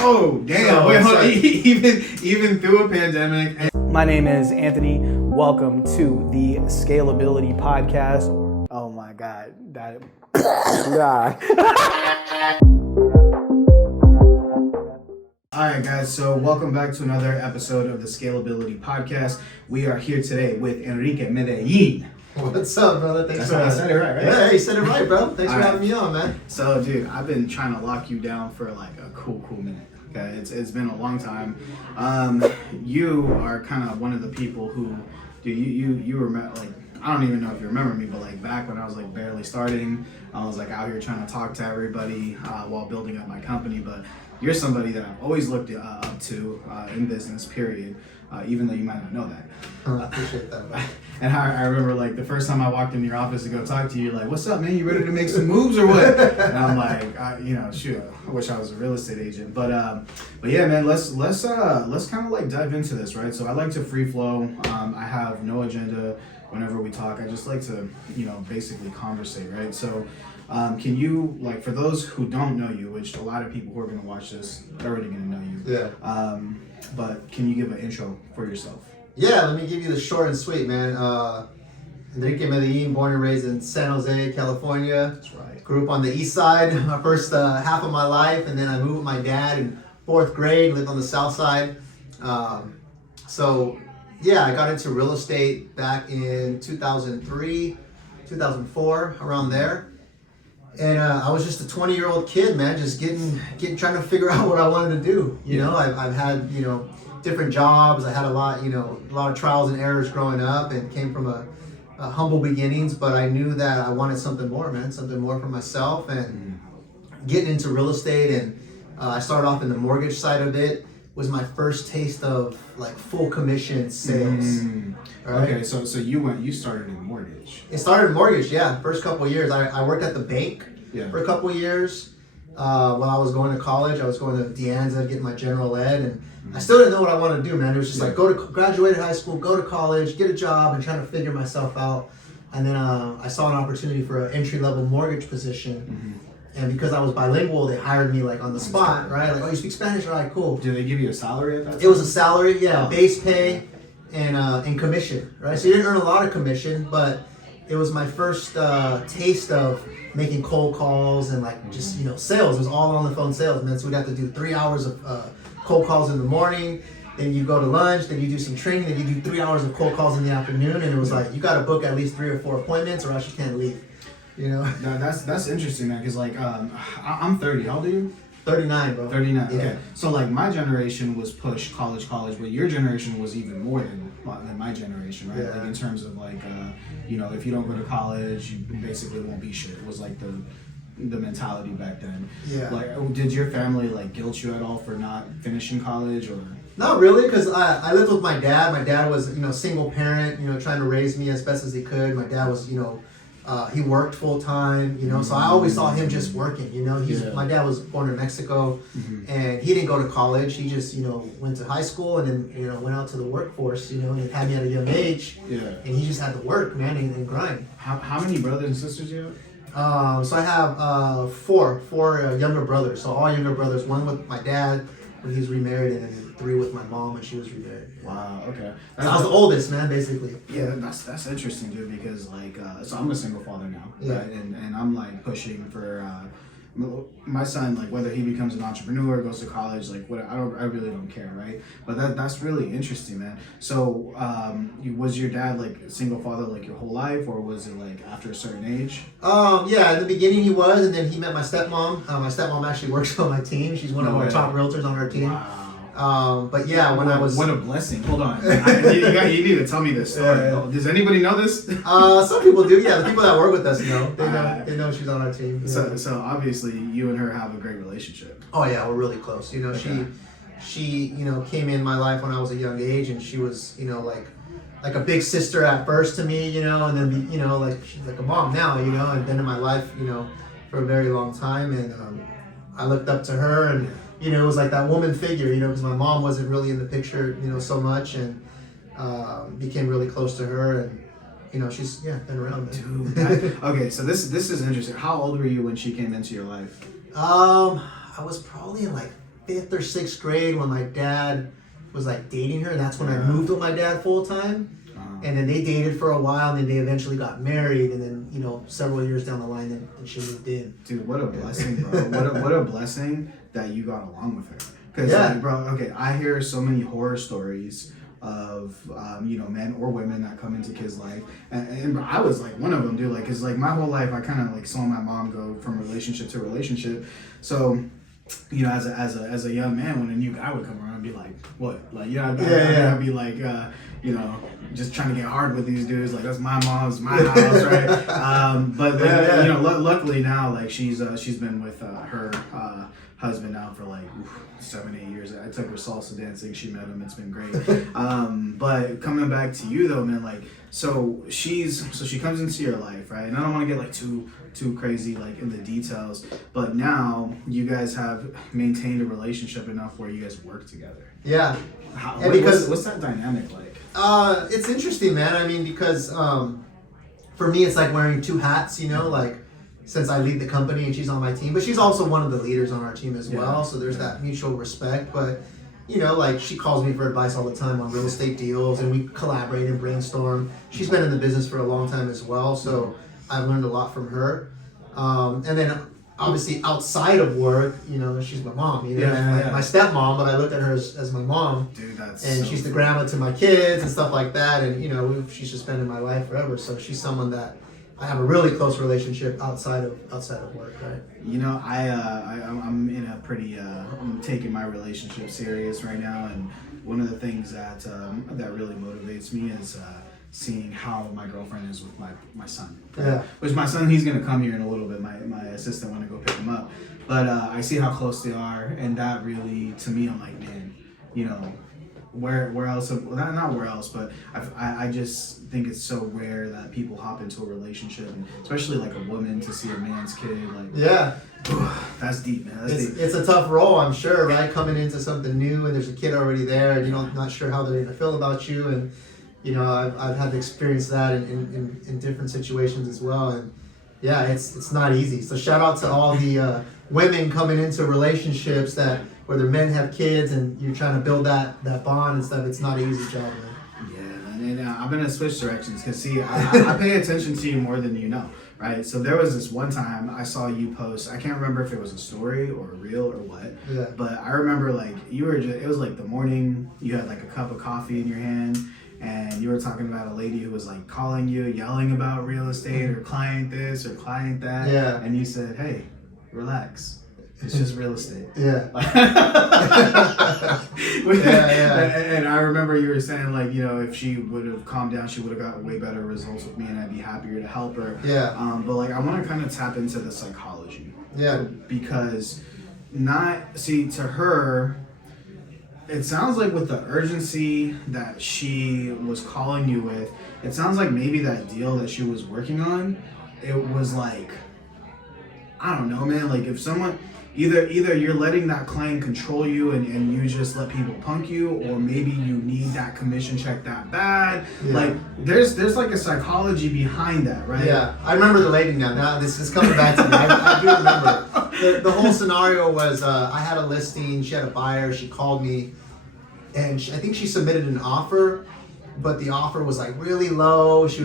Oh, damn. Wait, hold on. Even through a pandemic. My name is Anthony. Welcome to the Scalability Podcast. Oh my God. All right, guys. So welcome back to another episode of the Scalability Podcast. We are here today with Enrique Medellin. What's up, brother? Thanks I said it right? Yeah, you said it right, bro. Thanks for having me on, man. So, dude, I've been trying to lock you down for like a cool minute. Okay, it's been a long time. You are kind of one of the people who, dude, you remember, like, I don't even know if you remember me, but like back when I was like barely starting, I was like out here trying to talk to everybody while building up my company. But you're somebody that I've always looked up to in business, period. Even though you might not know that. I appreciate that, man. And I remember like the first time I walked in your office to go talk to you, you're like, "What's up, man? You ready to make some moves or what?" And I'm like, shoot, I wish I was a real estate agent. But yeah, man, let's kind of like dive into this, right? So I like to free flow. I have no agenda whenever we talk. I just like to, basically conversate, right? So can you, like, for those who don't know you, which a lot of people who are going to watch this are already going to know you. Yeah. But can you give an intro for yourself? Yeah, let me give you the short and sweet, man. Enrique Medellin, born and raised in San Jose, California. That's right. Grew up on the east side my first half of my life, and then I moved with my dad in 4th grade, lived on the south side. So, yeah, I got into real estate back in 2003, 2004, around there. And I was just a 20-year-old kid, man, just trying to figure out what I wanted to do. You know, I've had, different jobs. I had a lot of trials and errors growing up, and came from a humble beginnings. But I knew that I wanted something more, man, something more for myself. And getting into real estate, and I started off in the mortgage side of it. Was my first taste of like full commission sales. Right? Okay, so you started in mortgage. It started in mortgage, yeah. First couple of years, I worked at the bank for a couple of years. While I was going to college, I was going to De Anza, getting my general ed, and I still didn't know what I wanted to do, man. It was just like graduated high school, go to college, get a job, and trying to figure myself out. And then I saw an opportunity for an entry-level mortgage position. And because I was bilingual, they hired me like on the spot, right? Like, oh, you speak Spanish? All right, cool. Did they give you a salary at that time? It was a salary, base pay and commission, right? So you didn't earn a lot of commission, but it was my first taste of making cold calls and like just, sales. It was all on the phone sales, man. So we'd have to do 3 hours of cold calls in the morning. Then you go to lunch, then you do some training, then you do 3 hours of cold calls in the afternoon. And it was like, you got to book at least 3 or 4 appointments or else you can't leave. No, that's interesting, man, because like I'm 30. How old are you? 39, bro. 39. Yeah. Okay. So like my generation was pushed college, but your generation was even more than my generation, right? Yeah. Like in terms of like if you don't go to college, you basically won't be shit. It was like the mentality back then. Yeah. Like, did your family like guilt you at all for not finishing college or? Not really, because I lived with my dad. My dad was single parent, trying to raise me as best as he could. My dad was he worked full time, so I always saw him just working, My dad was born in Mexico, and he didn't go to college. He just, went to high school and then, went out to the workforce, and it had me at a young age. Yeah. And he just had to work, man, and grind. How many brothers and sisters do you have? So I have four younger brothers. So all younger brothers, one with my dad when he was remarried, and then 3 with my mom when she was remarried. Wow, okay. So I was the oldest, man, basically. Yeah, that's interesting, dude, because like, so I'm a single father now, Yeah. right? And I'm like pushing for my son, like whether he becomes an entrepreneur, goes to college, like what I really don't care, right? But that's really interesting, man. So, was your dad like a single father like your whole life, or was it like after a certain age? Yeah, in the beginning he was, and then he met my stepmom. My stepmom actually works on my team. She's one of our top realtors on our team. Wow. But yeah, when I was... What a blessing. Hold on. You need to tell me this story. Yeah. Does anybody know this? Some people do. Yeah, the people that work with us know. They know she's on our team. Yeah. So obviously you and her have a great relationship. Oh yeah, we're really close. Okay. She came in my life when I was a young age, and she was, like a big sister at first to me, and then, like she's like a mom now, and been in my life, for a very long time. And I looked up to her, and it was like that woman figure, because my mom wasn't really in the picture, so much, and became really close to her, and she's been around. Dude, okay, so this is interesting. How old were you when she came into your life? I was probably in like 5th or 6th grade when my dad was like dating her. And that's when I moved with my dad full time. And then they dated for a while, and then they eventually got married, and then, you know, several years down the line, then she moved in. Dude, what a blessing, bro. what a blessing that you got along with her. Because, like, bro, okay, I hear so many horror stories of, you know, men or women that come into kids' life. And I was, like, one of them, dude. Like, because, like, my whole life, I kind of, like, saw my mom go from relationship to relationship. So, you know, as a young man, when a new guy would come around, I'd be like, what? Like, you know, I'd be like, you know, just trying to get hard with these dudes. Like, that's my mom's, my house, right? But you know, luckily now, like, she's been with her husband now for like 7-8 years. I took her salsa dancing. She met him. It's been great. But coming back to you though, man, like, so she comes into your life, right? And I don't want to get like too crazy like in the details, but now you guys have maintained a relationship enough where you guys work together. Yeah. What's that dynamic like? It's interesting, man. I mean, because for me, it's like wearing two hats, you know, like, since I lead the company and she's on my team, but she's also one of the leaders on our team as well. So there's that mutual respect. But, you know, like, she calls me for advice all the time on real estate deals, and we collaborate and brainstorm. She's been in the business for a long time as well, so I've learned a lot from her. And then obviously outside of work, you know, she's my mom, you know, my stepmom, but I look at her as my mom. Dude, and she's the grandma to my kids and stuff like that. And, you know, she's just been in my life forever. So she's someone that I have a really close relationship outside of work, right? You know, I'm in a pretty I'm taking my relationship serious right now, and one of the things that really motivates me is seeing how my girlfriend is with my son. Yeah. Which my son, he's gonna come here in a little bit. My assistant want to go pick him up, but I see how close they are, and that really, to me, I'm like, man, you know, where else? Not where else, but I just think it's so rare that people hop into a relationship, and especially like a woman to see a man's kid. Like, that's deep, man. It's a tough role, I'm sure, right? Coming into something new, and there's a kid already there, and you're not sure how they're gonna feel about you, and you know, I've had to experience that in different situations as well, and yeah, it's not easy. So shout out to all the women coming into relationships that where their men have kids and you're trying to build that bond and stuff. It's not an easy job, man. Yeah, and I'm gonna switch directions because see, I pay attention to you more than you know, right? So there was this one time I saw you post. I can't remember if it was a story or a reel or what. Yeah. But I remember like you were just. It was like the morning. You had like a cup of coffee in your hand. And you were talking about a lady who was like calling you, yelling about real estate or client this or client that. Yeah. And you said, hey, relax. It's just real estate. Yeah. And I remember you were saying like, you know, if she would have calmed down, she would have got way better results with me and I'd be happier to help her. Yeah. But like, I want to kind of tap into the psychology. Yeah. Because to her, it sounds like with the urgency that she was calling you with, it sounds like maybe that deal that she was working on, it was like, I don't know, man, like if someone, either you're letting that client control you and you just let people punk you, or maybe you need that commission check that bad. Yeah. Like there's like a psychology behind that, right? Yeah, I remember the lady now this is coming back to me. I do remember. The whole scenario was I had a listing, she had a buyer, she called me, and I think she submitted an offer, but the offer was like really low. She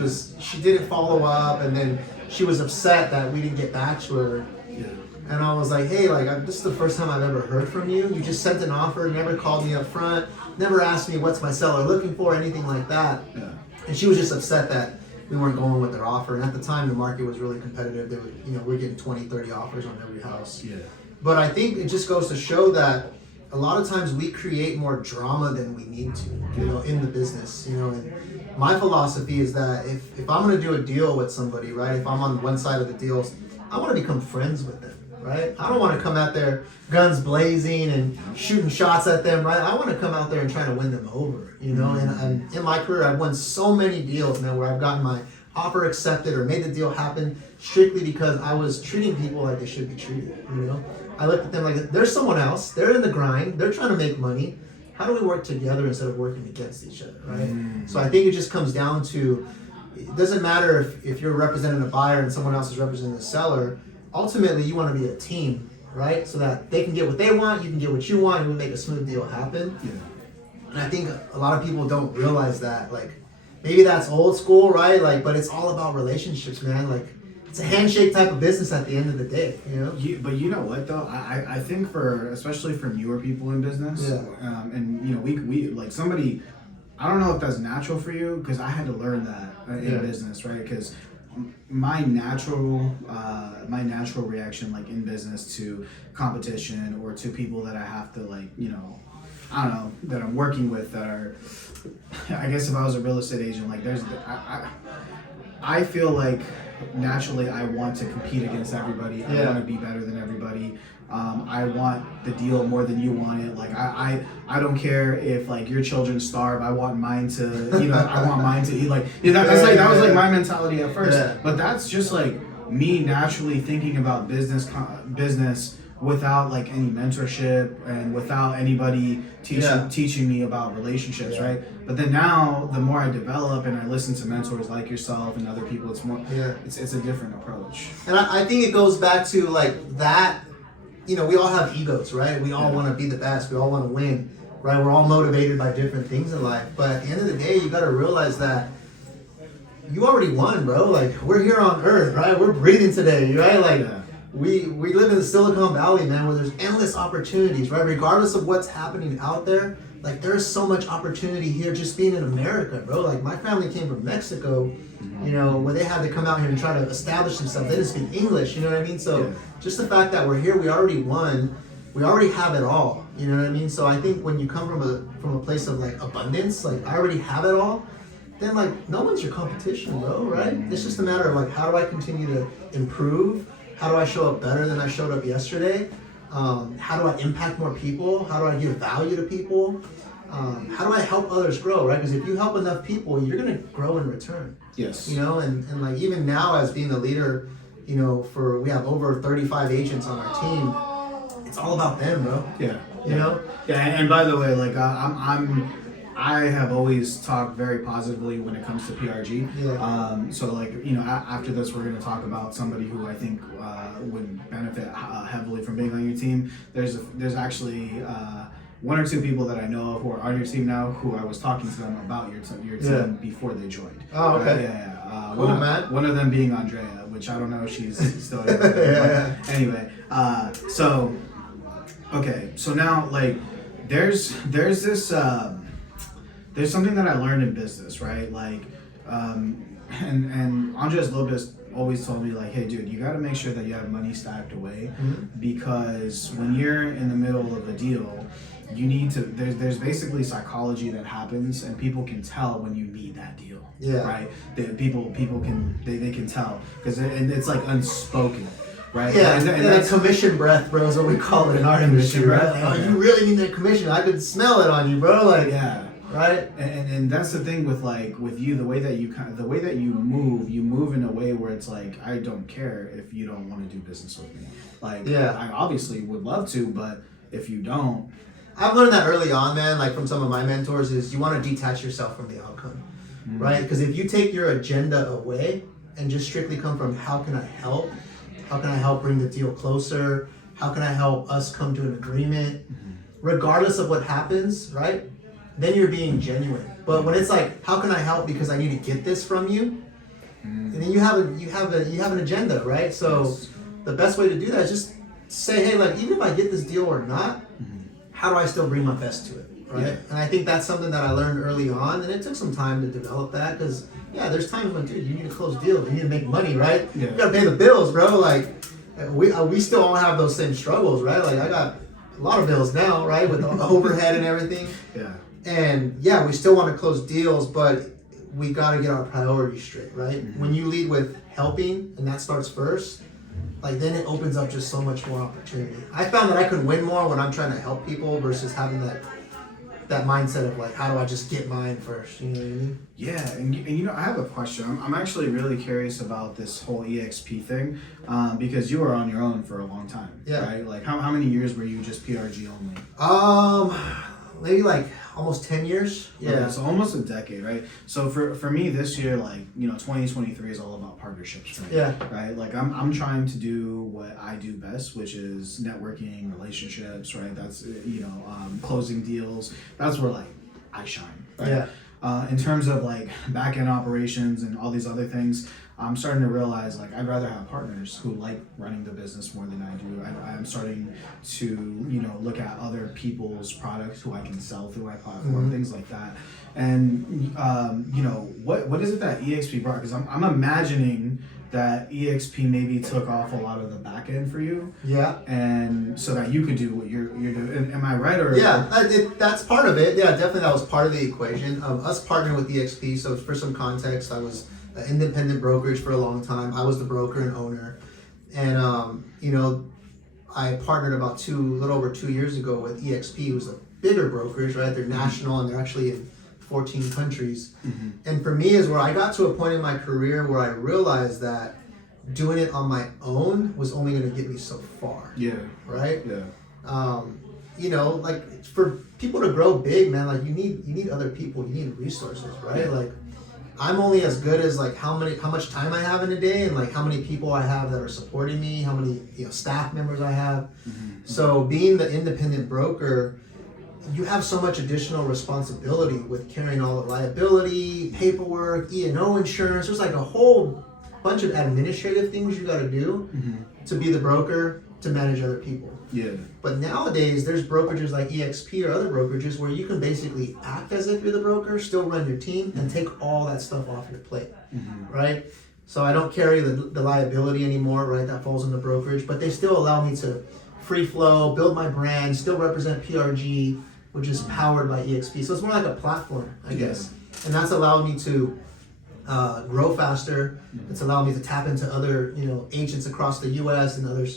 didn't follow up, and then she was upset that we didn't get back to her. Yeah. And I was like, hey, like this is the first time I've ever heard from you. You just sent an offer, never called me up front, never asked me what's my seller looking for, anything like that. Yeah. And she was just upset that we weren't going with their offer. And at the time, the market was really competitive. There were, you know, we're getting 20, 30 offers on every house. Yeah. But I think it just goes to show that a lot of times we create more drama than we need to, you know, in the business, you know. And my philosophy is that if I'm going to do a deal with somebody, right, if I'm on one side of the deals, I want to become friends with them, right? I don't want to come out there guns blazing and shooting shots at them, right? I want to come out there and try to win them over, you know. And in my career, I've won so many deals, man, where I've gotten my offer accepted or made the deal happen strictly because I was treating people like they should be treated, you know. I looked at them like there's someone else, they're in the grind, they're trying to make money. How do we work together instead of working against each other, right? So I think it just comes down to, it doesn't matter if you're representing a buyer and someone else is representing the seller. Ultimately, you want to be a team, right? So that they can get what they want, you can get what you want, and we make a smooth deal happen. Yeah. And I think a lot of people don't realize that. Like, maybe that's old school, right? Like, but it's all about relationships, man. Like, it's a handshake type of business at the end of the day, you know? But you know what though, I think especially for newer people in business, and you know, we like somebody, I don't know if that's natural for you, because I had to learn that in business, right? Because my natural reaction, like in business, to competition or to people that I have to, like, you know, I don't know, that I'm working with that are, I guess if I was a real estate agent, like I feel like naturally I want to compete against everybody. I want to be better than everybody. I want the deal more than you want it. Like I don't care if like your children starve. I want mine to, you know, I want mine to eat. Like, that was like my mentality at first. Yeah. But that's just like me naturally thinking about business without like any mentorship and without anybody teaching me about relationships, right? But then now, the more I develop and I listen to mentors like yourself and other people, it's more, it's a different approach. And I think it goes back to like that, you know, we all have egos, right? We all want to be the best. We all want to win, right? We're all motivated by different things in life. But at the end of the day, you got to realize that you already won, bro. Like, we're here on earth, right? We're breathing today, right? Like, we live in the Silicon Valley, man, where there's endless opportunities, right? Regardless of what's happening out there, like, there's so much opportunity here just being in America, bro. Like, my family came from Mexico, you know, where they had to come out here and try to establish themselves. They didn't speak English, you know what I mean? So just the fact that we're here, we already won, we already have it all, you know what I mean? So I think when you come from a place of like abundance, like I already have it all, then like no one's your competition, bro, right? It's just a matter of like, how do I continue to improve? How do I show up better than I showed up yesterday? How do I impact more people? How do I give value to people? How do I help others grow, right? Because if you help enough people, you're gonna grow in return. Yes. You know, and like even now as being the leader, you know, we have over 35 agents on our team. It's all about them, bro. Yeah. You know? Yeah, and by the way, like I have always talked very positively when it comes to PRG. Yeah. So like, you know, after this, we're going to talk about somebody who I think would benefit heavily from being on your team. There's actually one or two people that I know who are on your team now who I was talking to them about your team before they joined. Oh, okay. Cool, man. One of them being Andrea, which I don't know if she's still there. Anyway, so now like there's this there's something that I learned in business, right? Like, and Andres Lopez always told me like, hey dude, you got to make sure that you have money stacked away, because when you're in the middle of a deal, you need to, there's basically psychology that happens, and people can tell when you need that deal, right? People can, they can tell, because it's like unspoken. Right. Yeah, and that commission breath, bro, is what we call it in our industry, right? Like, oh, you really need that commission. I could smell it on you, bro. Like, right. And that's the thing with you, the way that you move in a way where it's like, I don't care if you don't want to do business with me. Like, I obviously would love to, but if you don't. I've learned that early on, man. Like from some of my mentors, is you want to detach yourself from the outcome, right? Because if you take your agenda away and just strictly come from how can I help. How can I help bring the deal closer? How can I help us come to an agreement? Regardless of what happens, right? Then you're being genuine. But when it's like, how can I help because I need to get this from you? And then you have an agenda, right? So the best way to do that is just say, hey, like even if I get this deal or not, how do I still bring my best to it, right? Yeah. And I think that's something that I learned early on, and it took some time to develop that because. Yeah, there's times when, dude, you need to close deals. You need to make money, right? Yeah. You gotta pay the bills, bro. Like, we still all have those same struggles, right? Like, I got a lot of bills now, right? With the overhead and everything. Yeah. And yeah, we still want to close deals, but we gotta get our priorities straight, right? When you lead with helping, and that starts first, like then it opens up just so much more opportunity. I found that I could win more when I'm trying to help people versus having that mindset of like, how do I just get mine first? You know what I mean? Yeah, and you know, I have a question. I'm actually really curious about this whole EXP thing, because you were on your own for a long time, right? Like, how many years were you just PRG only? Maybe like almost 10 years. Yeah. Okay, so almost a decade, right? So for me this year, like, 2023 is all about partnerships for me. Yeah. Right? Like I'm trying to do what I do best, which is networking, relationships, right? That's, closing deals. That's where like I shine, right? Yeah. In terms of like back end operations and all these other things, I'm starting to realize like I'd rather have partners who like running the business more than I do. I'm starting to look at other people's products who I can sell through my platform, things like that. And what is it that EXP brought? Because I'm imagining that EXP maybe took off a lot of the back end for you. Yeah. And so that you could do what you're doing. Am I right? Or yeah, that's part of it. Yeah, definitely that was part of the equation. Us partnering with EXP. So for some context, I was an independent brokerage for a long time. I was the broker and owner, and I partnered about a little over 2 years ago with EXP, who's a bigger brokerage, right? They're national and they're actually in 14 countries. And for me is where I got to a point in my career where I realized that doing it on my own was only going to get me so far. Yeah. Right? Yeah. Like for people to grow big, man, like you need other people, you need resources, right? Yeah. Like I'm only as good as like how much time I have in a day and like how many people I have that are supporting me, how many staff members I have. So being the independent broker, you have so much additional responsibility with carrying all the liability, paperwork, E&O insurance. There's like a whole bunch of administrative things you got to do to be the broker, to manage other people. Yeah. But nowadays, there's brokerages like EXP or other brokerages where you can basically act as if you're the broker, still run your team, and take all that stuff off your plate, right? So I don't carry the liability anymore, right? That falls in the brokerage, but they still allow me to free flow, build my brand, still represent PRG, which is powered by EXP. So it's more like a platform, I guess. And that's allowed me to grow faster. It's allowed me to tap into other, agents across the U.S. and other,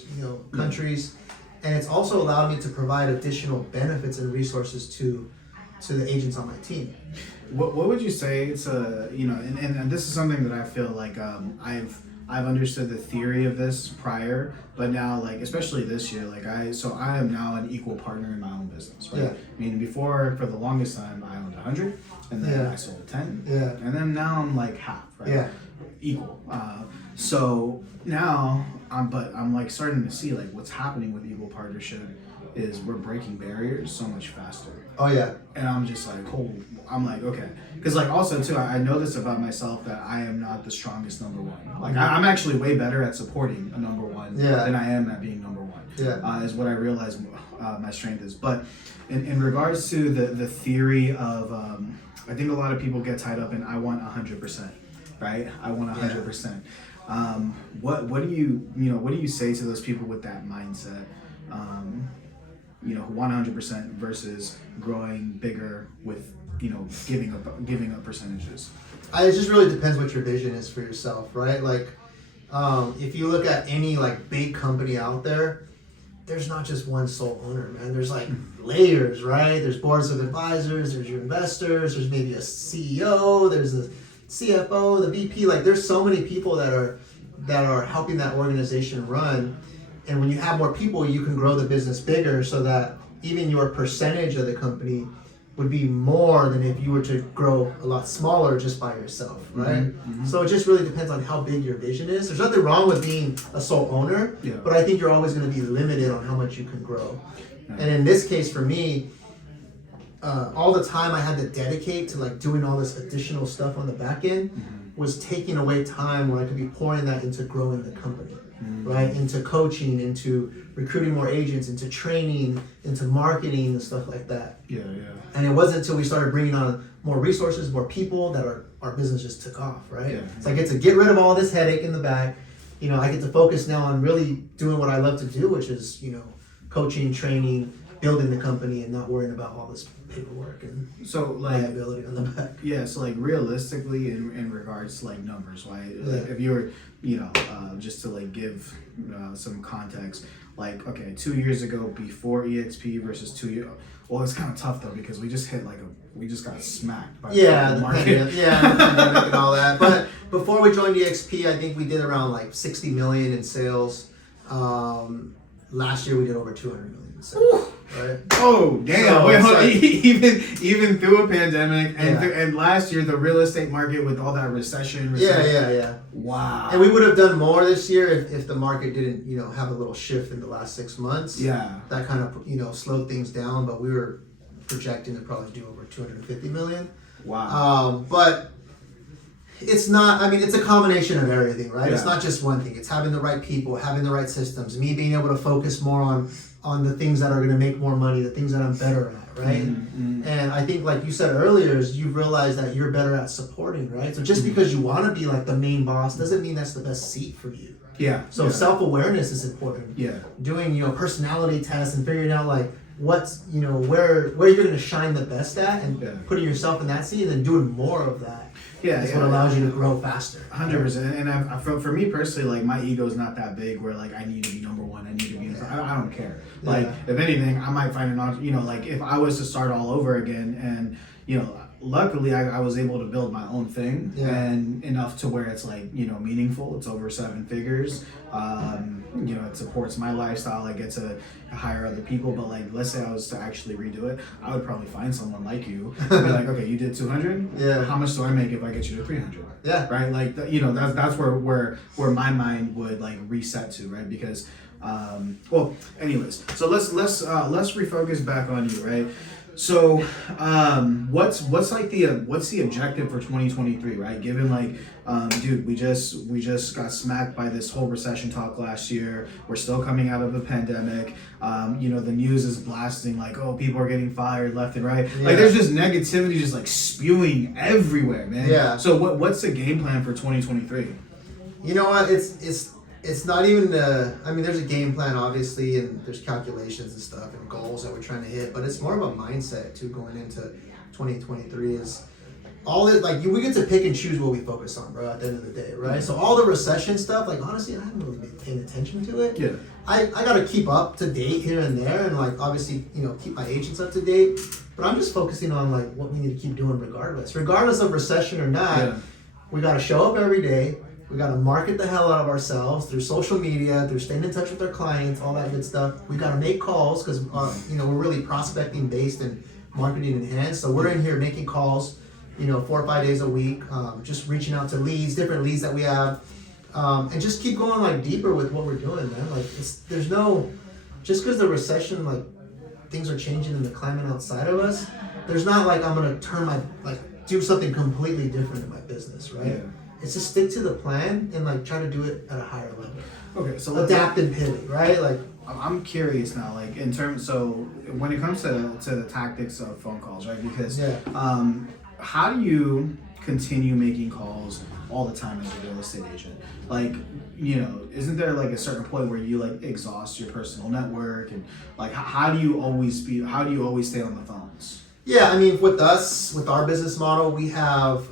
countries. And it's also allowed me to provide additional benefits and resources to the agents on my team. What would you say to and this is something that I feel like I've understood the theory of this prior, but now like especially this year, like I am now an equal partner in my own business, right? Yeah. I mean before for the longest time I owned 100 and then I sold 10. Yeah. And then now I'm like half, right? Yeah. Equal. So now I'm like starting to see like what's happening with equal partnership is we're breaking barriers so much faster. Oh yeah. And I'm just like, I'm like, okay. Because like also too, I know this about myself that I am not the strongest number one. Like I'm actually way better at supporting a number one than I am at being number one. Yeah. Is what I realize my strength is. But in regards to the theory of, I think a lot of people get tied up in I want 100%, right? I want 100%. What do you say to those people with that mindset? Who want 100% versus growing bigger with giving up percentages. It just really depends what your vision is for yourself, right? Like if you look at any like big company out there, there's not just one sole owner, man. There's like layers, right? There's boards of advisors, there's your investors, there's maybe a CEO, there's the CFO, the VP. Like there's so many people that are helping that organization run. And when you have more people, you can grow the business bigger so that even your percentage of the company would be more than if you were to grow a lot smaller just by yourself, right? So it just really depends on how big your vision is. There's nothing wrong with being a sole owner, but I think you're always going to be limited on how much you can grow. And in this case, for me, all the time I had to dedicate to like doing all this additional stuff on the back end was taking away time where I could be pouring that into growing the company. Right, into coaching, into recruiting more agents, into training, into marketing and stuff like that. And it wasn't until we started bringing on more resources, more people, that our business just took off, right? So I get to get rid of all this headache in the back. I get to focus now on really doing what I love to do, which is, coaching, training, building the company, and not worrying about all this paperwork and liability on the back. So like realistically in regards to like numbers, right? Like if you were, just to like give some context, like, okay, 2 years ago before EXP versus 2 years, well, it's kind of tough though because we just hit we just got smacked by the market. Pandemic and all that. But before we joined EXP, I think we did around like 60 million in sales. last year we did over 200 million in sales, right? Oh damn! So Wait, it's hold on. like- even through a pandemic and Yeah. and last year the real estate market with all that recession. Yeah. Wow. And we would have done more this year if the market didn't, have a little shift in the last 6 months. Yeah. That kind of, slowed things down, but we were projecting to probably do over 250 million. Wow. But it's not, it's a combination of everything, right? It's Yeah. not just one thing. It's having the right people, having the right systems, me being able to focus more on the things that are going to make more money, the things that I'm better at, right? Mm-hmm. And I think, like you said earlier, is you realize that you're better at supporting, right? So just because you want to be like the main boss doesn't mean that's the best seat for you. Yeah. So yeah. self-awareness is important. Yeah. Doing, personality tests and figuring out like what's, where you're going to shine the best at and Yeah. putting yourself in that seat and then doing more of that. Yeah, Is yeah, what allows you to grow faster. 100%. And I for me personally, like my ego is not that big where like I need to be number one. I need to be. I don't care. Like Yeah. if anything, I might find like if I was to start all over again, and luckily I was able to build my own thing and enough to where it's like meaningful. It's over 7 figures. It supports my lifestyle. I get to hire other people. But like, let's say I was to actually redo it, I would probably find someone like you and be like, okay, you did 200. Yeah. How much do I make if I get you to 300? Yeah. Right. Like that's where my mind would like reset to, right? Because well, anyways, so let's refocus back on you, right? So, what's the objective for 2023, right? Given like, dude, we just got smacked by this whole recession talk last year. We're still coming out of a pandemic. The news is blasting like, oh, people are getting fired left and right. Yeah. Like, there's just negativity just like spewing everywhere, man. Yeah. So what's the game plan for 2023? You know what? It's not even. There's a game plan, obviously, and there's calculations and stuff and goals that we're trying to hit. But it's more of a mindset too going into 2023. Is all it like we get to pick and choose what we focus on, bro. At the end of the day, right? So all the recession stuff, like honestly, I haven't really been paying attention to it. Yeah. I gotta keep up to date here and there, and like obviously keep my agents up to date. But I'm just focusing on like what we need to keep doing regardless of recession or not. Yeah. We gotta show up every day. We got to market the hell out of ourselves through social media, through staying in touch with our clients, all that good stuff. We got to make calls because, we're really prospecting based and marketing enhanced. So we're in here making calls, 4 or 5 days a week, just reaching out to leads, different leads that we have, and just keep going like deeper with what we're doing, man. Like there's no, just because the recession, like things are changing in the climate outside of us, there's not like I'm going to do something completely different in my business, right? Yeah. It's just stick to the plan and like try to do it at a higher level. Okay, so Adapt and pivot, right? Like I'm curious now, like in terms. So when it comes to the tactics of phone calls, right? Because how do you continue making calls all the time as a real estate agent? Like, isn't there like a certain point where you like exhaust your personal network and like how do you always stay on the phones? Yeah, with us, with our business model, we have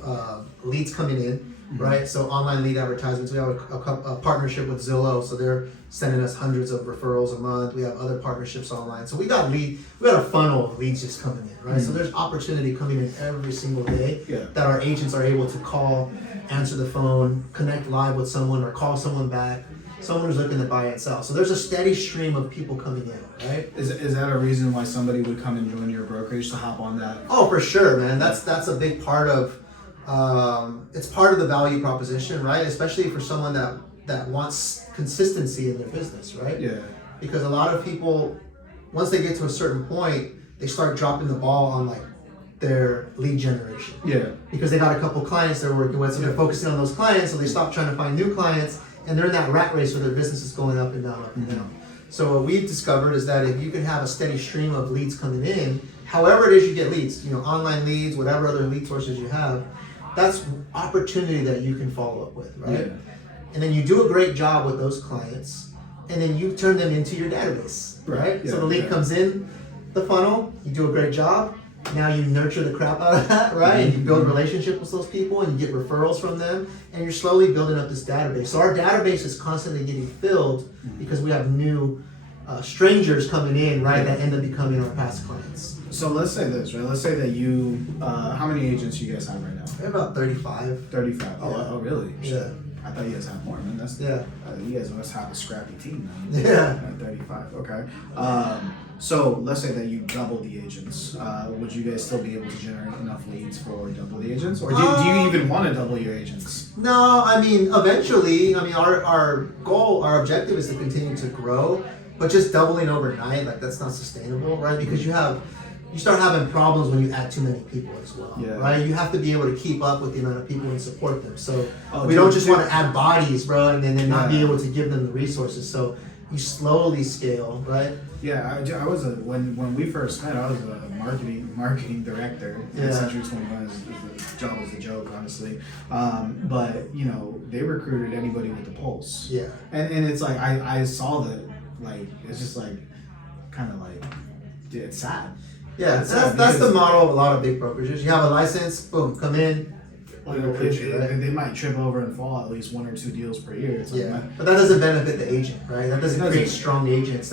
leads coming in. Right, so online lead advertisements. We have a partnership with Zillow, so they're sending us hundreds of referrals a month. We have other partnerships online, so we got a funnel of leads just coming in, right? So there's opportunity coming in every single day that our agents are able to call, answer the phone, connect live with someone, or call someone back. Someone who's looking to buy and sell. So there's a steady stream of people coming in, right? Is that a reason why somebody would come and join your brokerage to hop on that? Oh, for sure, man. That's a big part of. It's part of the value proposition, right? Especially for someone that wants consistency in their business, right? Yeah. Because a lot of people, once they get to a certain point, they start dropping the ball on like their lead generation. Yeah. Because they got a couple clients they're working with, so they're focusing on those clients, so they stop trying to find new clients, and they're in that rat race where their business is going up and down, up and down. So what we've discovered is that if you can have a steady stream of leads coming in, however it is you get leads, online leads, whatever other lead sources you have, that's opportunity that you can follow up with, right? Yeah. And then you do a great job with those clients, and then you turn them into your database, right? Yeah, So the lead comes in the funnel, you do a great job, now you nurture the crap out of that, right? And you build relationships with those people, and you get referrals from them, and you're slowly building up this database. So our database is constantly getting filled because we have new strangers coming in, right, that end up becoming our past clients. So let's say this, right? Let's say that you, how many agents you guys have right now? We have about 35. 35. Yeah. Oh, really? Yeah. I thought you guys had more, man. That's you guys must have a scrappy team, man. Yeah. At 35. Okay. So let's say that you double the agents. Would you guys still be able to generate enough leads for double the agents, or do you even want to double your agents? No, I mean, eventually, I mean, our goal, our objective is to continue to grow, but just doubling overnight, like that's not sustainable, right? Because you start having problems when you add too many people as well, right? You have to be able to keep up with the amount of people and support them. So we don't just want to add bodies, bro, and then not be able to give them the resources. So you slowly scale, right? Yeah, I was when we first met, I was a marketing director at Century 21. The job was a joke, honestly. But you know, they recruited anybody with the pulse. Yeah. And it's like I saw that, like it's just like kind of like it's sad. Yeah, that's the model of a lot of big brokerages. You have a license, boom, come in. They might trip over and fall at least 1 or 2 deals per year. It's like, but that doesn't benefit the agent, right? That doesn't create strong agents.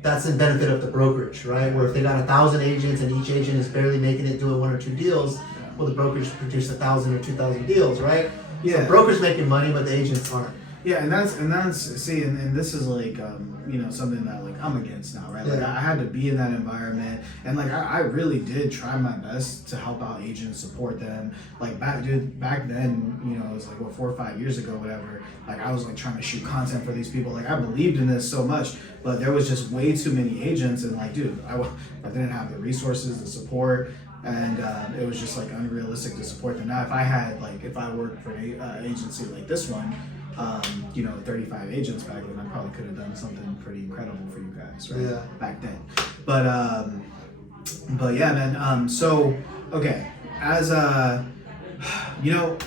That's in benefit of the brokerage, right? Where if they got 1,000 agents and each agent is barely making it doing 1 or 2 deals, well, the brokerage produce 1,000 or 2,000 deals, right? Yeah. So brokers making money, but the agents aren't. Yeah, and that's see, and this is like you know, something that like I'm against now, right? Like I had to be in that environment, and like I really did try my best to help out agents, support them. Like back then, you know, it was like 4 or 5 years ago, whatever. Like I was like trying to shoot content for these people. Like I believed in this so much, but there was just way too many agents, and like, dude, I didn't have the resources, the support. And it was just like unrealistic to support them. Now, if I worked for an agency like this one, you know, 35 agents back then, I probably could have done something pretty incredible for you guys, right? Yeah. Back then. But yeah, man. So okay, as you know,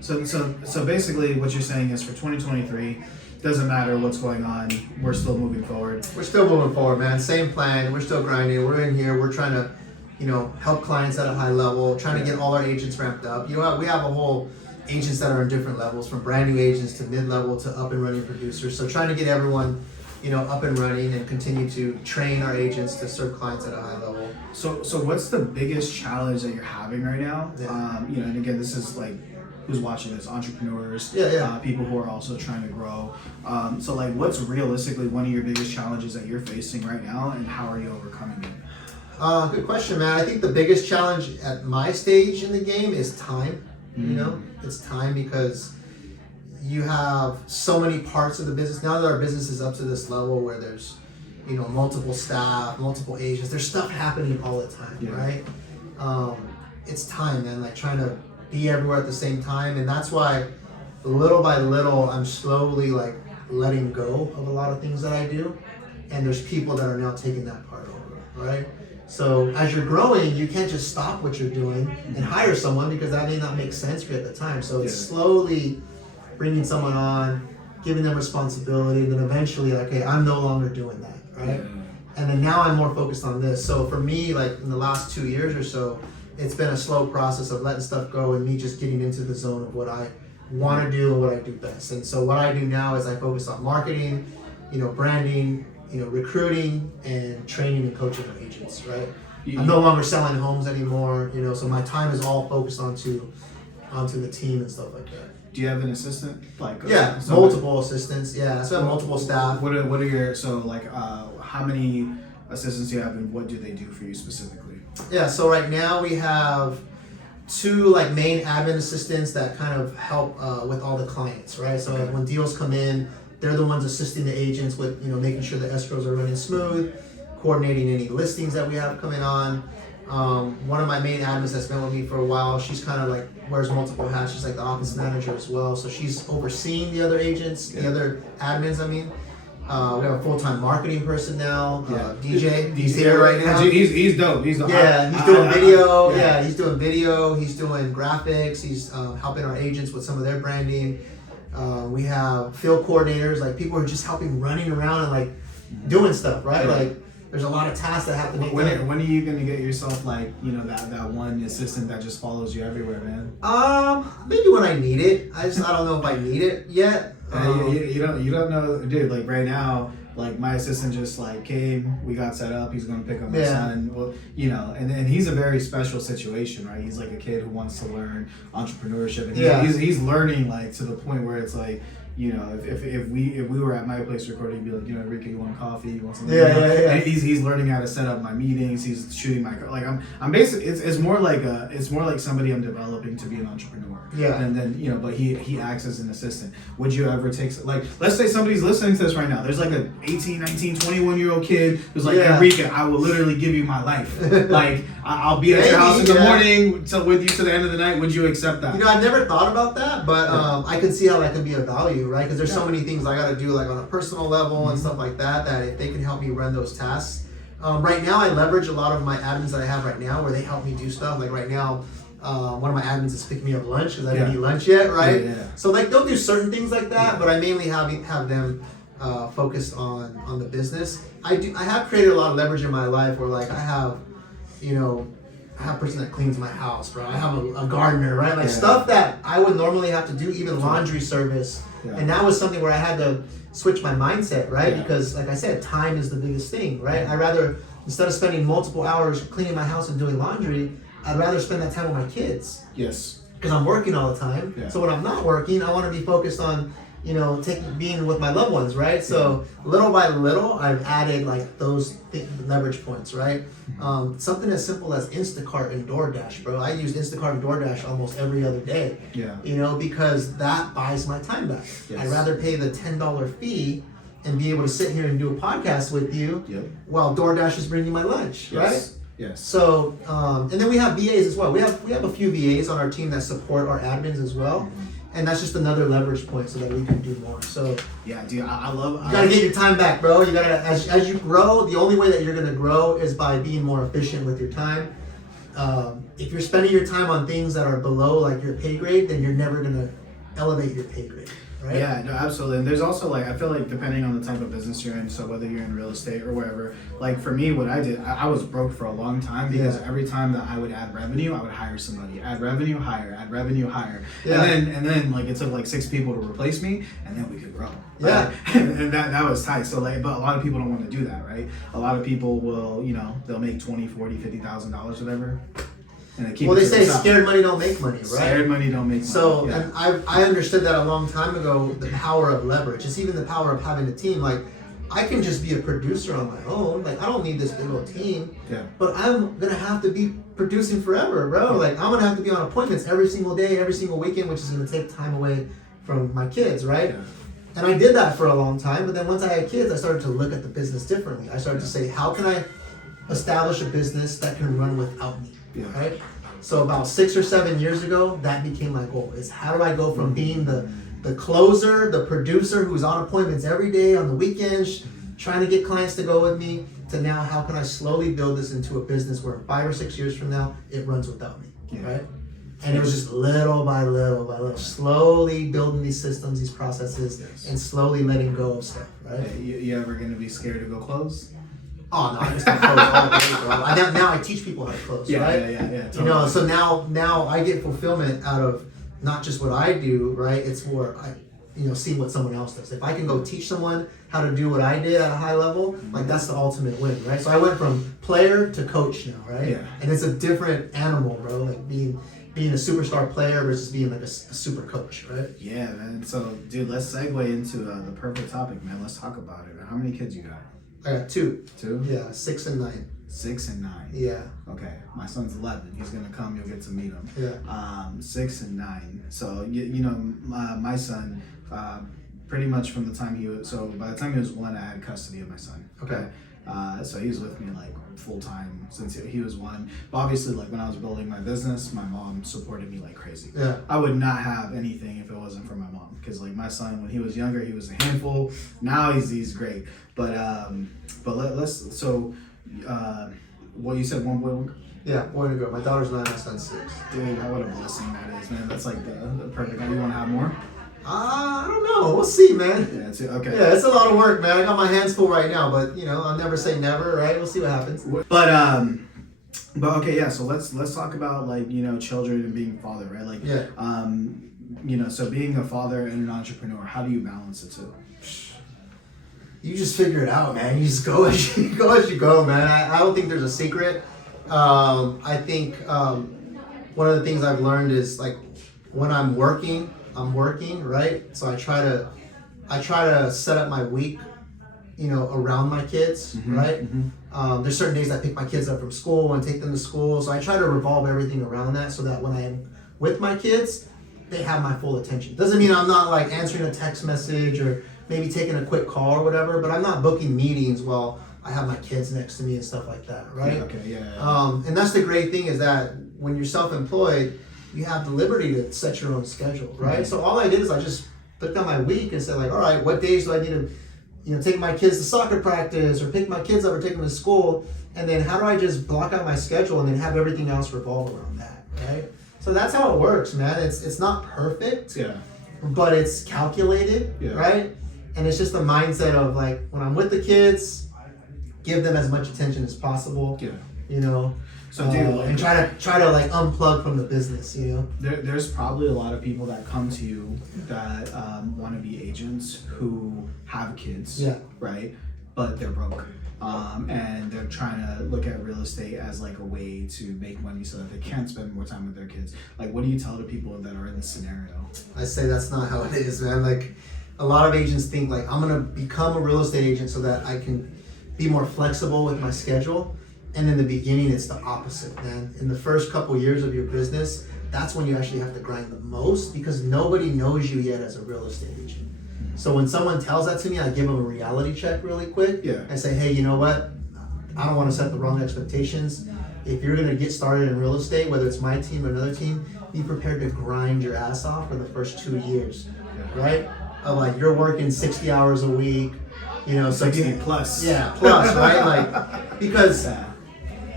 so basically, what you're saying is for 2023. Doesn't matter what's going on, we're still moving forward. We're still moving forward, man. Same plan. We're still grinding. We're in here. We're trying to, you know, help clients at a high level, trying to get all our agents ramped up. You know, we have a whole agents that are in different levels, from brand new agents to mid-level to up and running producers. So trying to get everyone, you know, up and running and continue to train our agents to serve clients at a high level. So what's the biggest challenge that you're having right now? Yeah. You know, and again, this is like, who's watching this? Entrepreneurs, people who are also trying to grow. So like, what's realistically one of your biggest challenges that you're facing right now, and how are you overcoming it? Good question, man. I think the biggest challenge at my stage in the game is time. You know, it's time, because you have so many parts of the business. Now that our business is up to this level where there's, you know, multiple staff, multiple agents, there's stuff happening all the time, right? It's time, man, like trying to be everywhere at the same time. And that's why little by little, I'm slowly like letting go of a lot of things that I do. And there's people that are now taking that part over, right? So as you're growing, you can't just stop what you're doing and hire someone, because that may not make sense for you at the time. So it's slowly bringing someone on, giving them responsibility, and then eventually, like, hey, I'm no longer doing that, right? And then now I'm more focused on this. So for me, like in the last 2 years or so, it's been a slow process of letting stuff go and me just getting into the zone of what I want to do and what I do best. And so what I do now is I focus on marketing, you know, branding, you know, recruiting and training and coaching our agents, right? I'm no longer selling homes anymore, you know, so my time is all focused onto the team and stuff like that. Do you have an assistant? Like multiple assistants. Yeah, so I have multiple staff. What are your how many assistants do you have, and what do they do for you specifically? Yeah, so right now we have 2 like main admin assistants that kind of help with all the clients, right? So when deals come in, they're the ones assisting the agents with, you know, making sure the escrows are running smooth, coordinating any listings that we have coming on. One of my main admins that's been with me for a while, she's kind of like wears multiple hats. She's like the office manager as well. So she's overseeing the other agents, the other admins, I mean. We have a full-time marketing person now, DJ. He's here right now. He's dope. He's doing video. He's doing video. He's doing graphics. He's helping our agents with some of their branding. We have field coordinators, like people who are just helping running around and like doing stuff, right? Like there's a lot of tasks that have to be done. When are you gonna get yourself like, you know, that one assistant that just follows you everywhere, man? Maybe when I need it. I don't know if I need it yet. You don't know, dude. Like right now, Like my assistant just like came, we got set up. He's gonna pick up my Yeah. son. Well, you know, and he's a very special situation, right? He's like a kid who wants to learn entrepreneurship, and he's learning like to the point where it's like, you know, if we were at my place recording, he'd be like, you know, Enrique, you want coffee? You want something? Yeah, you know? yeah. And he's learning how to set up my meetings. He's shooting my like I'm basically it's more like somebody I'm developing to be an entrepreneur. Yeah. And then, you know, but he acts as an assistant. Would you ever take, like, let's say somebody's listening to this right now. There's like a 18, 19, 21-year-old kid who's like, Enrique, I will literally give you my life. Like, I'll be at your house in the morning with you to the end of the night. Would you accept that? You know, I've never thought about that, but I can see how that could be of value, right? Because there's so many things I got to do, like on a personal level and stuff like that, that if they can help me run those tasks. Right now, I leverage a lot of my admins that I have right now where they help me do stuff. Like right now, one of my admins is picking me up lunch because I didn't eat lunch yet, right? Yeah. So like they'll do certain things like that, but I mainly have them focused on the business. I have created a lot of leverage in my life where like I have a person that cleans my house, bro. I have a gardener, right? Like stuff that I would normally have to do, even laundry service. Yeah. And that was something where I had to switch my mindset, right? Yeah. Because like I said, time is the biggest thing, right? I rather, instead of spending multiple hours cleaning my house and doing laundry, I'd rather spend that time with my kids. Yes. Because I'm working all the time. Yeah. So when I'm not working, I want to be focused on, being with my loved ones, right? So little by little, I've added like those leverage points, right? Something as simple as Instacart and DoorDash, bro. I use Instacart and DoorDash almost every other day. Yeah. Because that buys my time back. Yes. I'd rather pay the $10 fee and be able to sit here and do a podcast with you while DoorDash is bringing my lunch, right? Yes. So, and then we have VAs as well. We have a few VAs on our team that support our admins as well. Mm-hmm. And that's just another leverage point so that we can do more. So yeah, dude, I love. You gotta get your time back, bro. You gotta, as you grow, the only way that you're gonna grow is by being more efficient with your time. If you're spending your time on things that are below like your pay grade, then you're never gonna elevate your pay grade. Right? Yeah, no, absolutely. And there's also like, I feel like depending on the type of business you're in, so whether you're in real estate or wherever, like for me, what I did, I was broke for a long time because every time that I would add revenue, I would hire somebody. Add revenue, hire. Add revenue, hire. Yeah. And then like it took like 6 people to replace me, and then we could grow. Yeah. And that was tight. So like, but a lot of people don't want to do that, right? A lot of people will, they'll make $20,000, $40,000, $50,000, whatever. Well, they say scared money don't make money, right? Scared money don't make money. So, and I understood that a long time ago, the power of leverage. It's even the power of having a team. Like, I can just be a producer on my own. Like, I don't need this big old team. Yeah. But I'm going to have to be producing forever, bro. Like, I'm going to have to be on appointments every single day, every single weekend, which is going to take time away from my kids, right? Yeah. And I did that for a long time. But then once I had kids, I started to look at the business differently. I started to say, how can I establish a business that can run without me? Yeah. Right? So about 6 or 7 years ago, that became my goal. Is how do I go from being the closer, the producer who's on appointments every day on the weekends, trying to get clients to go with me, to now how can I slowly build this into a business where 5 or 6 years from now, it runs without me, right? And it was just little by little, slowly building these systems, these processes, and slowly letting go of stuff, right? Hey, you ever going to be scared to go close? Oh no, I just don't close all day, bro. Now I teach people how to close, right? Yeah. Totally. So now I get fulfillment out of not just what I do, right? It's more see what someone else does. If I can go teach someone how to do what I did at a high level, like that's the ultimate win, right? So I went from player to coach now, right? Yeah. And it's a different animal, bro. Like being a superstar player versus being like a super coach, right? Yeah, man. So, dude, let's segue into the perfect topic, man. Let's talk about it. How many kids you got? I got 2. 2? Yeah, 6 and 9. 6 and 9. Yeah. Okay. My son's 11. He's gonna come. You'll get to meet him. Yeah. 6 and 9. So my son, pretty much from the time by the time he was 1, I had custody of my son. Okay. So he was with me like full time since he was 1. But obviously, like when I was building my business, my mom supported me like crazy. Yeah. I would not have anything if it wasn't for my mom. Because like my son, when he was younger, he was a handful. Now he's great. But let's what you said, 1 boy, 1 girl? Yeah, boy and a girl. My daughter's 9, my son's 6. Dude, what a blessing that is, man. That's like the perfect. You want to have more? I don't know. We'll see, man. Yeah, okay. Yeah, it's a lot of work, man. I got my hands full right now, but I'll never say never, right? We'll see what happens. But okay, yeah. So let's talk about like children and being a father, right? Like so being a father and an entrepreneur, how do you balance the two? you just figure it out, man. You just go as you go, man. I don't think there's a secret. I think one of the things I've learned is like when I'm working, right? So I try to set up my week, around my kids, right? There's certain days I pick my kids up from school and take them to school. So I try to revolve everything around that so that when I am with my kids, they have my full attention. Doesn't mean I'm not like answering a text message or maybe taking a quick call or whatever, but I'm not booking meetings while I have my kids next to me and stuff like that, right? Yeah, okay, yeah. And that's the great thing is that when you're self-employed, you have the liberty to set your own schedule, right? So all I did is I just looked at my week and said like, all right, what days do I need to take my kids to soccer practice or pick my kids up or take them to school, and then how do I just block out my schedule and then have everything else revolve around that, right? So that's how it works, man. It's not perfect, but it's calculated, right? And it's just the mindset of like when I'm with the kids, give them as much attention as possible, So and try to like unplug from the business, There's probably a lot of people that come to you that want to be agents who have kids, right? But they're broke, and they're trying to look at real estate as like a way to make money so that they can spend more time with their kids. Like, what do you tell the people that are in this scenario? I say that's not how it is, man. Like, a lot of agents think like I'm gonna become a real estate agent so that I can be more flexible with my schedule. And in the beginning, it's the opposite, man. In the first couple years of your business, that's when you actually have to grind the most because nobody knows you yet as a real estate agent. So when someone tells that to me, I give them a reality check really quick. I say, hey, you know what? I don't want to set the wrong expectations. If you're going to get started in real estate, whether it's my team or another team, be prepared to grind your ass off for the first 2 years, right? Like you're working 60 hours a week, 60 plus. Yeah, plus, right? Like, because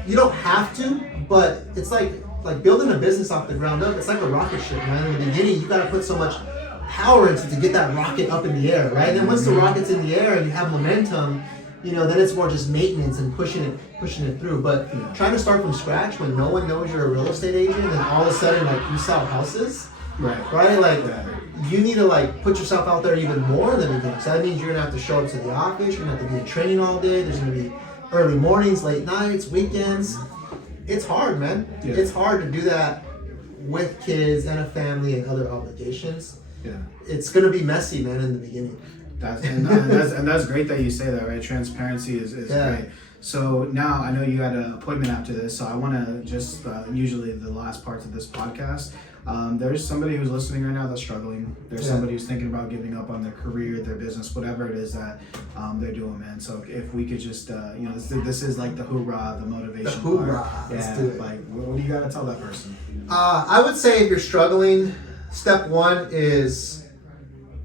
you don't have to, but it's like building a business off the ground up. It's like a rocket ship, man. In the beginning, you got to put so much power into to get that rocket up in the air, right? And then once the rocket's in the air and you have momentum, then it's more just maintenance and pushing it through. But trying to start from scratch when no one knows you're a real estate agent and all of a sudden like you sell houses, right? Like you need to like put yourself out there even more in the beginning. So that means you're gonna have to show up to the office. You're gonna have to be in training all day. There's gonna be early mornings, late nights, weekends. It's hard, man. It's hard to do that with kids and a family and other obligations. It's gonna be messy, man, in the beginning. That's great that you say that, right? Transparency is great. So now I know you got an appointment after this, so I want to just usually the last parts of this podcast. There's somebody who's listening right now that's struggling. There's somebody who's thinking about giving up on their career, their business, whatever it is that they're doing, man. So if we could just, this is like the hoorah, the motivation. The hoorah. Part. Let's do it. Like, what do you got to tell that person? I would say if you're struggling, step one is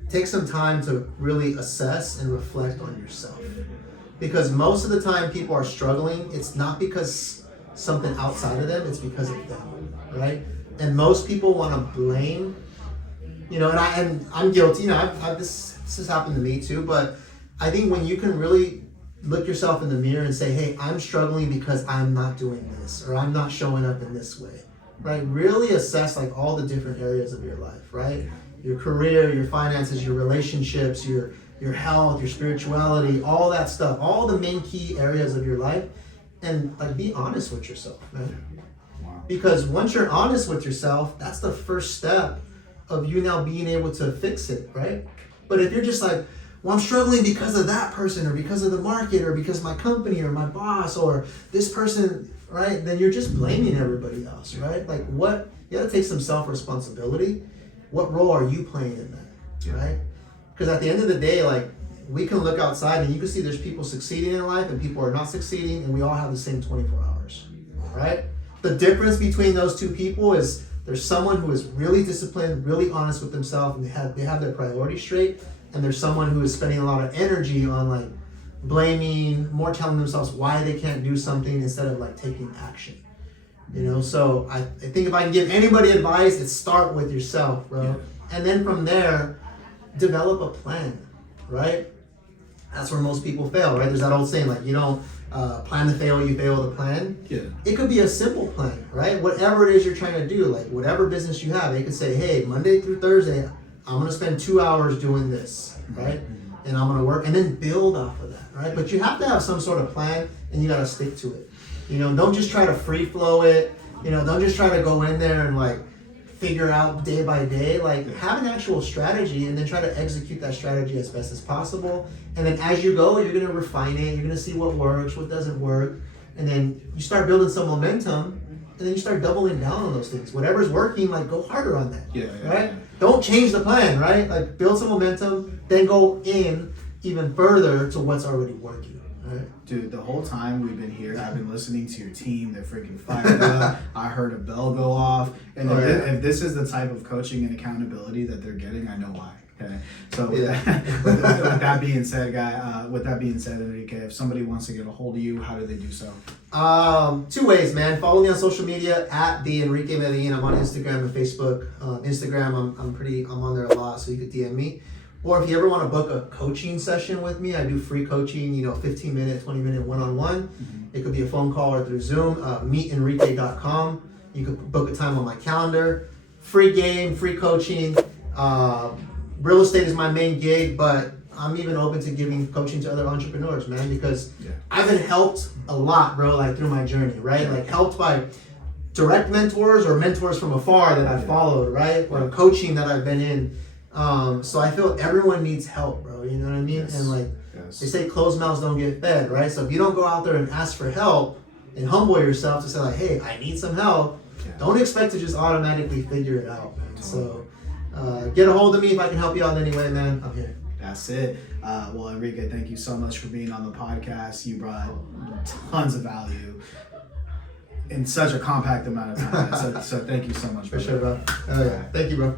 take some time to really assess and reflect on yourself. Because most of the time people are struggling, it's not because something outside of them, it's because of them, right? And most people want to blame, and I'm guilty. This has happened to me too. But I think when you can really look yourself in the mirror and say, "Hey, I'm struggling because I'm not doing this, or I'm not showing up in this way," right? Really assess like all the different areas of your life, right? Your career, your finances, your relationships, your health, your spirituality, all that stuff, all the main key areas of your life, and like be honest with yourself, man. Because once you're honest with yourself, that's the first step of you now being able to fix it, right? But if you're just like, well, I'm struggling because of that person or because of the market or because my company or my boss or this person, right? Then you're just blaming everybody else, right? Like you gotta take some self-responsibility. What role are you playing in that, right? Because at the end of the day, like we can look outside and you can see there's people succeeding in life and people are not succeeding and we all have the same 24 hours, right? The difference between those two people is there's someone who is really disciplined, really honest with themselves, and they have their priorities straight, and there's someone who is spending a lot of energy on like blaming, more telling themselves why they can't do something instead of like taking action. So I think if I can give anybody advice, it's start with yourself, bro. And then from there, develop a plan, right? That's where most people fail, right? There's that old saying, like, you don't plan to fail, you fail to plan. It could be a simple plan, right? Whatever it is you're trying to do, like whatever business you have, they could say, hey, Monday through Thursday, I'm going to spend 2 hours doing this, right? and I'm gonna work, and then build off of that, right? But you have to have some sort of plan, and you gotta stick to it. You know, don't just try to free flow it. You know, don't just try to go in there and like figure out day by day. Like, have an actual strategy, and then try to execute that strategy as best as possible. And then as you go, you're gonna refine it. You're gonna see what works, what doesn't work, and then you start building some momentum. And then you start doubling down on those things. Whatever's working, like, go harder on that. Right? Don't change the plan, right? Like, build some momentum, then go in even further to what's already working. Right? Dude, the whole time we've been here, I've been listening to your team. They're freaking fired up. I heard a bell go off. And if this is the type of coaching and accountability that they're getting, I know why. Okay, so with that being said, Enrique, if somebody wants to get a hold of you, how do they do so? 2 ways, man. Follow me on social media at the Enrique Medellin. I'm on Instagram and Facebook. Instagram, I'm on there a lot, so you could DM me. Or if you ever want to book a coaching session with me, I do free coaching. 15-minute, 20-minute one-on-one. Mm-hmm. It could be a phone call or through Zoom. Meetenrique.com. You could book a time on my calendar. Free game, free coaching. Real estate is my main gig, but I'm even open to giving coaching to other entrepreneurs, man, because I've been helped a lot, bro, like through my journey, right? Like helped by direct mentors or mentors from afar that I followed, right? Or coaching that I've been in. So I feel everyone needs help, bro. You know what I mean? Yes. And like they say, closed mouths don't get fed, right? So if you don't go out there and ask for help and humble yourself to say like, hey, I need some help, don't expect to just automatically figure it out, man. So get a hold of me if I can help you out in any way, man. I'm here. That's it. Well, Enrique, thank you so much for being on the podcast. You brought tons of value in such a compact amount of time. So thank you so much. For sure, bro. Oh, yeah. Thank you, bro.